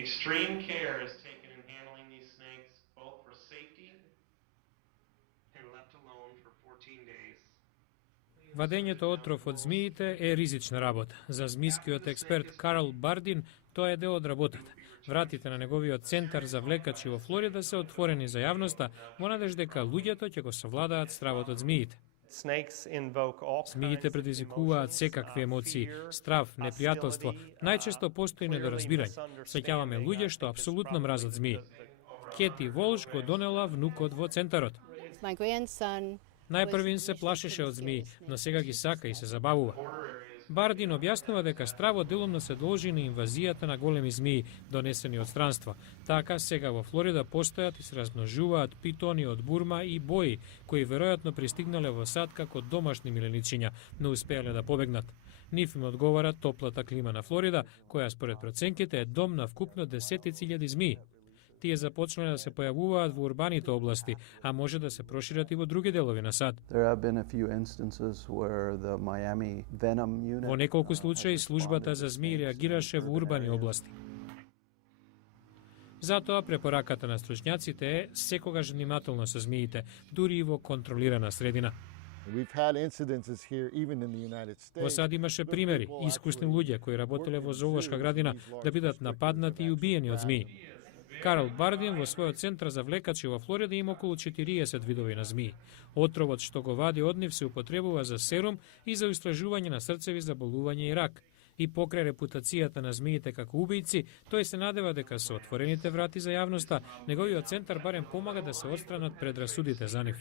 Extreme care is taken in handling these snakes, both for safety and left alone for 14 days. Вадењето отров од змиите е ризична работа. За змискиот експерт Карл Бардин тоа е дел од работата. Вратите на неговиот центар за влекачи во Флорида се отворени за јавноста во надеж дека луѓето ќе го совладаат стравот од змиите. Змиите предизвикуваат секакви емоции, страв, непријателство, најчесто постои недоразбирање. Сеќаваме луѓе што апсолутно мразат змии. Кети Волш го донела внукот во центарот. Најпрвин се плашеше од змии, но сега ги сака и се забавува. Бардин објаснува дека стравот делумно се должи на инвазијата на големи змии, донесени од странство. Така, сега во Флорида постојат и се размножуваат питони од Бурма и бои, кои веројатно пристигнале во сад како домашни миленичиња, но успеале да побегнат. Нив им одговара топлата клима на Флорида, која според проценките е дом на вкупно 10.000 змии. Тие започнале да се појавуваат во урбаните области, а може да се прошират и во други делови на САД. Во неколку случаи службата за змии реагираше во урбани области. Затоа препораката на стручњаците е секогаш внимателно со змиите, дури и во контролирана средина. Во САД имаше примери, искусни луѓе кои работеле во зоолошка градина да бидат нападнати и убиени од змии. Карл Бардин во својот центар за влекачи во Флорида има околу 40 видови на змии. Отровот што го вади од нив се употребува за серум и за истражување на срцеви заболувања и рак. И покрај репутацијата на змиите како убијци, тој се надева дека со отворените врати за јавноста, неговиот центар барем помага да се отстранат предрасудите за нив.